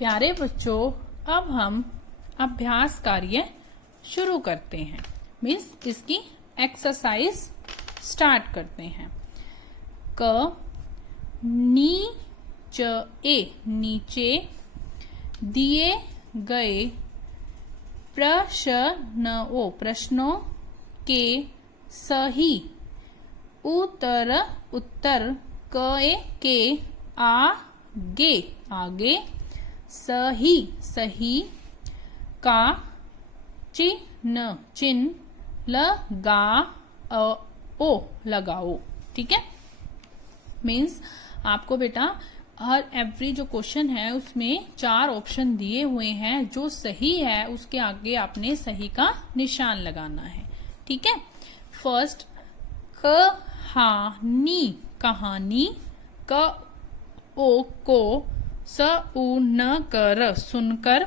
प्यारे बच्चों, अब हम अभ्यास कार्य शुरू करते हैं। मीन्स इसकी एक्सरसाइज स्टार्ट करते हैं। क नीचे नीचे दिए गए प्रश्नों के सही उत्तर के आगे सही का चिन्ह लगाओ। ठीक है। मीन्स आपको बेटा हर एवरी जो क्वेश्चन है उसमें 4 ऑप्शन दिए हुए हैं। जो सही है उसके आगे आपने सही का निशान लगाना है। ठीक है। फर्स्ट, कहानी क ओ को न कर सुनकर,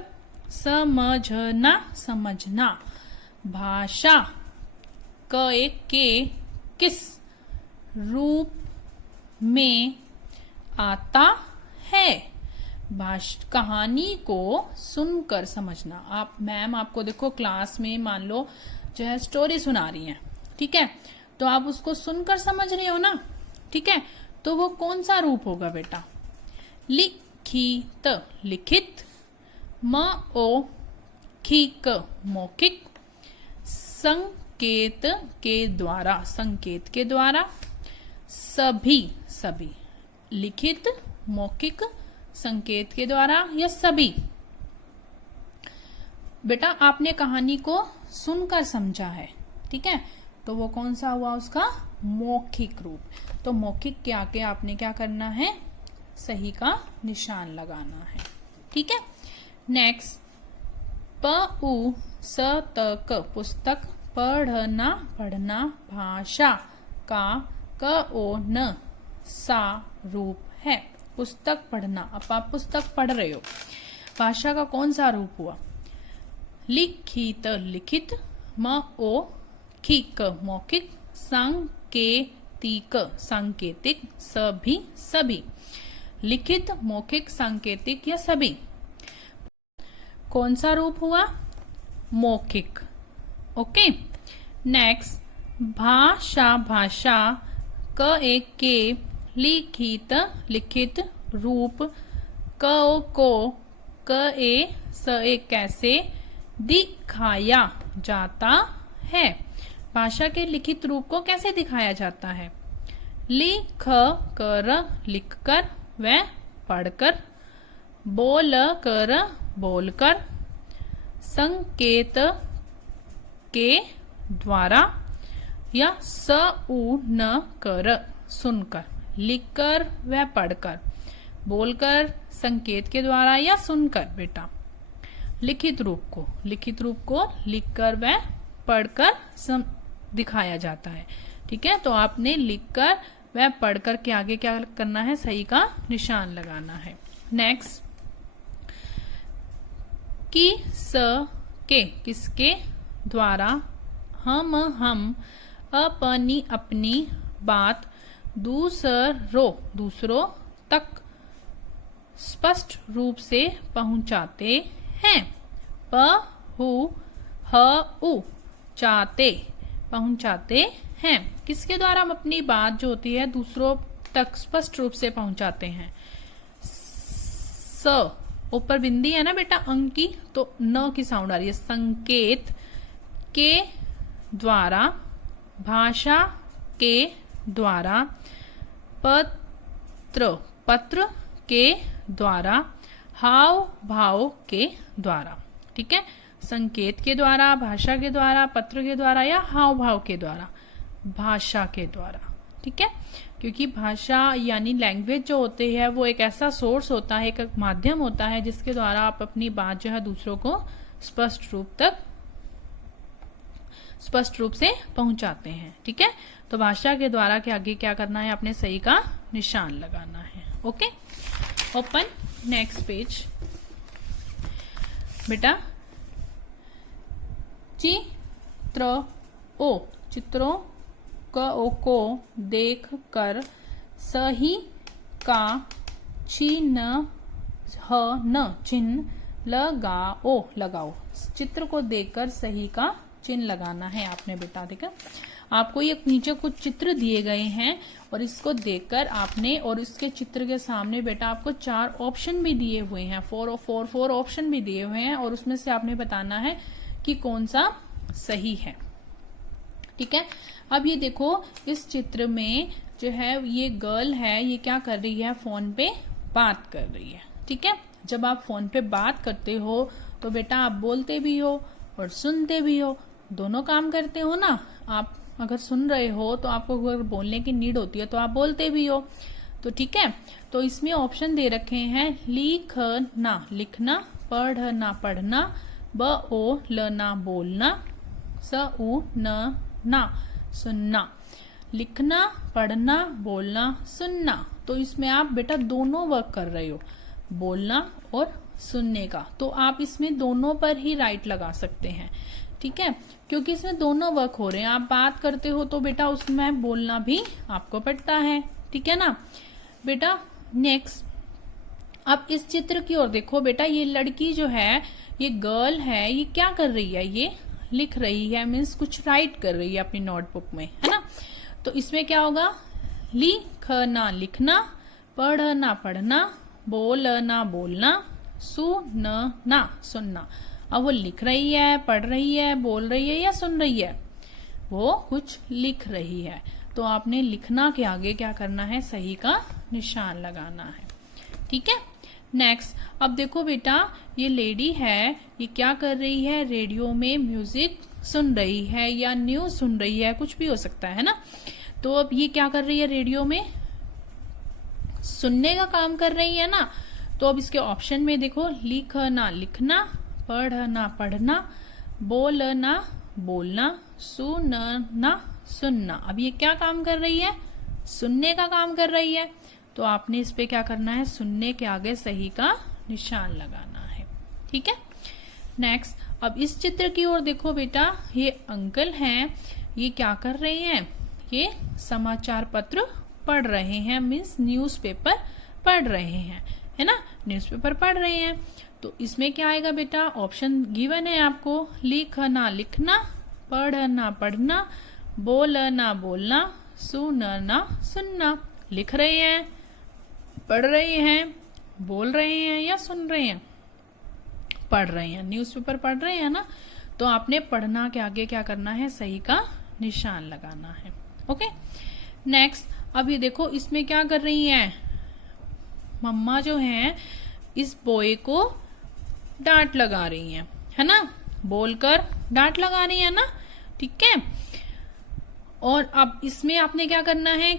समझना। भाषा के किस रूप में आता है। कहानी को सुनकर समझना। आप मैम आपको देखो क्लास में मान लो जो है स्टोरी सुना रही हैं, ठीक है, तो आप उसको सुनकर समझ रहे हो ना। ठीक है, तो वो कौन सा रूप होगा बेटा? लिखित, मौखिक संकेत के द्वारा, सभी लिखित, मौखिक, संकेत के द्वारा या सभी। बेटा आपने कहानी को सुनकर समझा है, ठीक है, तो वो कौन सा हुआ? उसका मौखिक रूप। तो मौखिक के आगे आपने क्या करना है? सही का निशान लगाना है। ठीक है। नेक्स्ट, पुस्तक, पढ़ना। भाषा का सा रूप है। पुस्तक पढ़ना। अब आप पुस्तक पढ़ रहे हो, भाषा का कौन सा रूप हुआ? लिखित, मौखिक मौखिक, सांकेतिक, सभी। लिखित, मौखिक, सांकेतिक या सभी। कौन सा रूप हुआ? मौखिक। ओके। नेक्स्ट, भाषा के लिखित रूप को कैसे दिखाया जाता है। भाषा के लिखित रूप को कैसे दिखाया जाता है? लिखकर व पढ़कर, बोलकर, संकेत के द्वारा या सुनकर। लिखकर व पढ़कर, बोलकर, संकेत के द्वारा या सुनकर। बेटा लिखित रूप को लिखकर व पढ़कर दिखाया जाता है। ठीक है, तो आपने लिखकर व पढ़कर के आगे क्या करना है? सही का निशान लगाना है। नेक्स्ट, किसके द्वारा हम अपनी बात दूसरों तक स्पष्ट रूप से पहुंचाते हैं। पहुंचाते हैं। किसके द्वारा हम अपनी बात जो होती है दूसरों तक स्पष्ट रूप से पहुंचाते हैं? ऊपर बिंदी है ना बेटा अंक की, तो न की साउंड आ रही है। संकेत के द्वारा, भाषा के द्वारा, पत्र के द्वारा, हाव भाव के द्वारा। ठीक है, संकेत के द्वारा, भाषा के द्वारा, पत्र के द्वारा या हाव भाव के द्वारा। भाषा के द्वारा। ठीक है, क्योंकि भाषा यानी लैंग्वेज जो होती है वो एक ऐसा सोर्स होता है, एक माध्यम होता है जिसके द्वारा आप अपनी बात जो है दूसरों को स्पष्ट रूप से पहुंचाते हैं। ठीक है, तो भाषा के द्वारा के आगे क्या करना है? आपने सही का निशान लगाना है। Okay, open next page. बेटा चित्रों को देख कर सही का चिन्ह ह न चिन्ह, लगाओ लगाओ। चित्र को देखकर सही का चिन्ह लगाना है आपने बेटा। देखा, आपको ये नीचे कुछ चित्र दिए गए हैं और इसको देखकर आपने, और इसके चित्र के सामने बेटा आपको 4 ऑप्शन भी दिए हुए हैं, 4 ऑप्शन भी दिए हुए हैं, और उसमें से आपने बताना है कि कौन सा सही है। ठीक है, अब ये देखो, इस चित्र में जो है ये गर्ल है, ये क्या कर रही है, फोन पे बात कर रही है। ठीक है, जब आप फोन पे बात करते हो तो बेटा आप बोलते भी हो और सुनते भी हो, दोनों काम करते हो ना। आप अगर सुन रहे हो तो आपको अगर बोलने की नीड होती है तो आप बोलते भी हो। तो ठीक है, तो इसमें ऑप्शन दे रखे हैं लिखना लिखना, पढ़ना पढ़ना, बोलना बोलना, सुनना सुनना। लिखना, पढ़ना, बोलना, सुनना। तो इसमें आप बेटा दोनों वर्क कर रहे हो, बोलना और सुनने का। तो आप इसमें दोनों पर ही राइट लगा सकते हैं। ठीक है, क्योंकि इसमें दोनों वर्क हो रहे हैं। आप बात करते हो तो बेटा उसमें बोलना भी आपको पड़ता है। ठीक है ना बेटा। नेक्स्ट, अब इस चित्र की ओर देखो बेटा। ये लड़की जो है, ये गर्ल है, ये क्या कर रही है, ये लिख रही है, मीन्स कुछ राइट कर रही है अपनी नोटबुक में, है ना। तो इसमें क्या होगा, लिखना लिखना, पढ़ना पढ़ना, बोलना बोलना, सुनना सुनना। अब वो लिख रही है, पढ़ रही है, बोल रही है या सुन रही है, वो कुछ लिख रही है। तो आपने लिखना के आगे क्या करना है, सही का निशान लगाना है। ठीक है। नेक्स्ट, अब देखो बेटा, ये लेडी है, ये क्या कर रही है, रेडियो में म्यूजिक सुन रही है या न्यूज सुन रही है, कुछ भी हो सकता है ना। तो अब ये क्या कर रही है, रेडियो में सुनने का काम कर रही है ना। तो अब इसके ऑप्शन में देखो, लिखना लिखना, पढ़ना पढ़ना, बोलना बोलना, सुनना सुनना। अब ये क्या काम कर रही है, सुनने का काम कर रही है। तो आपने इस पे क्या करना है, सुनने के आगे सही का निशान लगाना है। ठीक है। नेक्स्ट, अब इस चित्र की ओर देखो बेटा, ये अंकल हैं, ये क्या कर रहे हैं, ये समाचार पत्र पढ़ रहे हैं, मीन्स न्यूज़पेपर पढ़ रहे हैं, है ना, न्यूज़पेपर पढ़ रहे हैं। तो इसमें क्या आएगा बेटा, ऑप्शन गिवन है आपको, लिखना लिखना, पढ़ना पढ़ना, बोलना बोलना, सुनना सुनना। लिख रहे हैं, पढ़ रहे हैं, बोल रहे हैं या सुन रहे हैं, पढ़ रहे हैं, न्यूज़पेपर पढ़ रहे हैं ना। तो आपने पढ़ना के आगे क्या करना है, सही का निशान लगाना है। ओके। नेक्स्ट, अब ये देखो, इसमें क्या कर रही हैं, मम्मा जो हैं इस बॉय को डांट लगा रही हैं, है ना, बोलकर डांट लगा रही है ना। ठीक है। और अब इसमें आपने क्या करना है,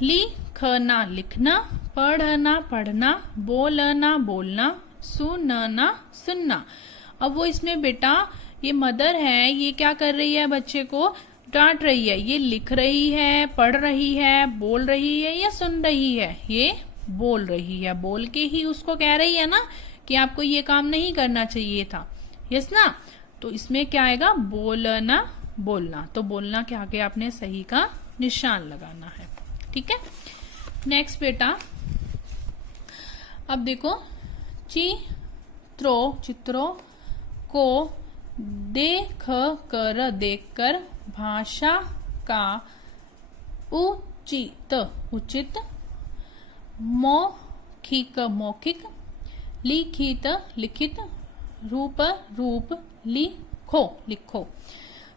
लिखना लिखना, पढ़ना पढ़ना, बोलना बोलना, सुनना सुनना। अब वो इसमें बेटा, ये मदर है, ये क्या कर रही है, बच्चे को डांट रही है। ये लिख रही है, पढ़ रही है, बोल रही है या सुन रही है, ये बोल रही है। बोल के ही उसको कह रही है ना कि आपको ये काम नहीं करना चाहिए था, यस ना। तो इसमें क्या आएगा, बोलना बोलना। तो बोलना के आगे आपने सही का निशान लगाना है। ठीक है। नेक्स्ट बेटा, अब देखो, चित्रों को देखकर भाषा का उचित मौखिक लिखित रूप लिखो।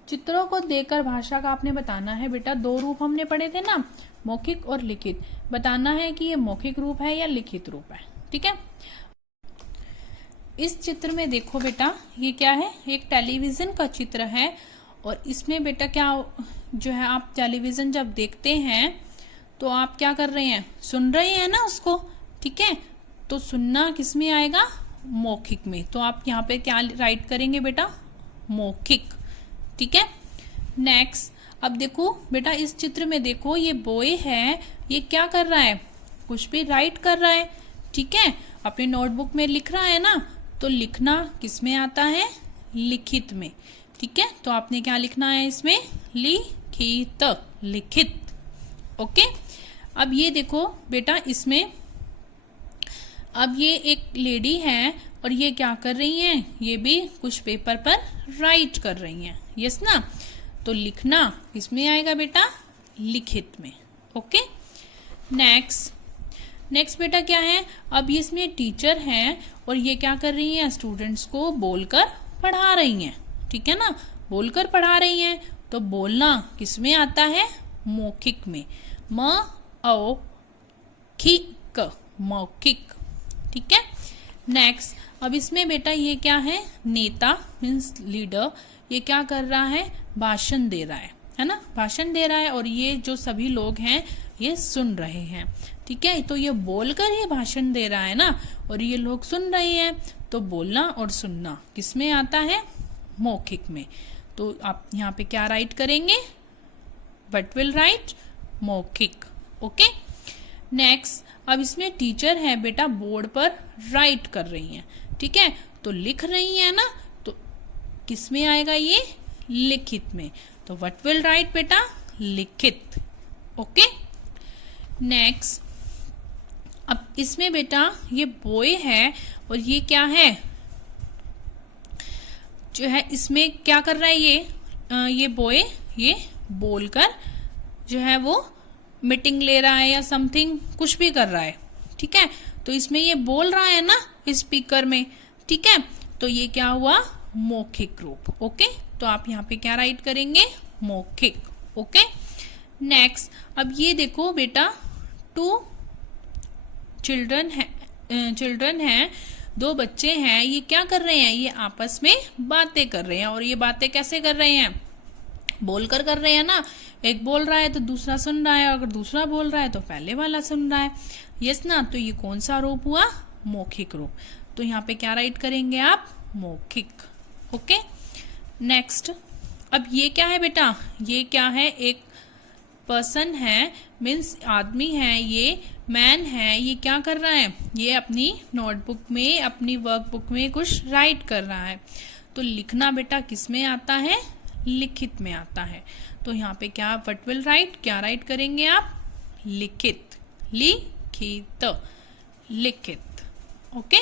चित्रों को देखकर भाषा का आपने बताना है बेटा, 2 रूप हमने पढ़े थे ना, मौखिक और लिखित। बताना है कि ये मौखिक रूप है या लिखित रूप है। ठीक है। इस चित्र में देखो बेटा, ये क्या है, एक टेलीविजन का चित्र है। और इसमें बेटा क्या जो है, आप टेलीविजन जब देखते हैं तो आप क्या कर रहे हैं, सुन रहे हैं ना उसको। ठीक है। तो सुनना किस में आएगा, मौखिक में। तो आप यहाँ पे क्या राइट करेंगे बेटा, मौखिक। ठीक है। नेक्स्ट, अब देखो बेटा, इस चित्र में देखो, ये बॉय है, ये क्या कर रहा है, कुछ भी राइट कर रहा है। ठीक है, अपनी नोटबुक में लिख रहा है ना। तो लिखना किस में आता है, लिखित में। ठीक है। तो आपने क्या लिखना है इसमें, लिखित। ओके। अब ये देखो बेटा, इसमें अब ये एक लेडी है और ये क्या कर रही हैं, ये भी कुछ पेपर पर राइट कर रही हैं, यस ना। तो लिखना किसमें आएगा बेटा, लिखित में। ओके, नेक्स्ट बेटा क्या है, अब इसमें टीचर हैं और ये क्या कर रही हैं, स्टूडेंट्स को बोलकर पढ़ा रही हैं, ठीक है ना, बोलकर पढ़ा रही हैं। तो बोलना किसमें आता है, मौखिक में, मौखिक, ठीक है। नेक्स्ट, अब इसमें बेटा ये क्या है, नेता मीन्स लीडर, ये क्या कर रहा है, भाषण दे रहा है ना, भाषण दे रहा है और ये जो सभी लोग हैं ये सुन रहे हैं, ठीक है। तो ये बोलकर ये भाषण दे रहा है ना और ये लोग सुन रहे हैं, तो बोलना और सुनना किसमें आता है, मौखिक में। तो आप यहाँ पे क्या राइट करेंगे, व्हाट विल राइट, मौखिक। ओके, नेक्स्ट, अब इसमें टीचर है बेटा, बोर्ड पर राइट कर रही हैं, ठीक है, तो लिख रही है ना, तो किसमें आएगा ये, लिखित में। तो व्हाट विल राइट बेटा, लिखित। ओके, नेक्स्ट, अब इसमें बेटा ये बॉय है और ये क्या है, जो है इसमें क्या कर रहा है, ये बॉय ये बोलकर जो है वो मीटिंग ले रहा है या समथिंग कुछ भी कर रहा है, ठीक है। तो इसमें ये बोल रहा है ना स्पीकर में, ठीक है, तो ये क्या हुआ, मौखिक रूप। ओके, तो आप यहाँ पे क्या राइट करेंगे, मौखिक। ओके, नेक्स्ट, अब ये देखो बेटा, 2 चिल्ड्रन है, 2 बच्चे हैं, ये क्या कर रहे हैं, ये आपस में बातें कर रहे हैं। और ये बातें कैसे कर रहे हैं, बोलकर कर रहे हैं ना, एक बोल रहा है तो दूसरा सुन रहा है, अगर दूसरा बोल रहा है तो पहले वाला सुन रहा है, यस ना। तो ये कौन सा रूप हुआ, मौखिक रूप। तो यहाँ पे क्या राइट करेंगे आप, मौखिक। ओके, नेक्स्ट, अब ये क्या है बेटा, ये क्या है, एक पर्सन है मीन्स आदमी है, ये मैन है, ये क्या कर रहा है, ये अपनी नोटबुक में, अपनी वर्कबुक में कुछ राइट कर रहा है। तो लिखना बेटा किसमें आता है, लिखित में आता है। तो यहाँ पे क्या, व्हाट विल राइट, क्या राइट करेंगे आप, लिखित, लिखित, लिखित। ओके।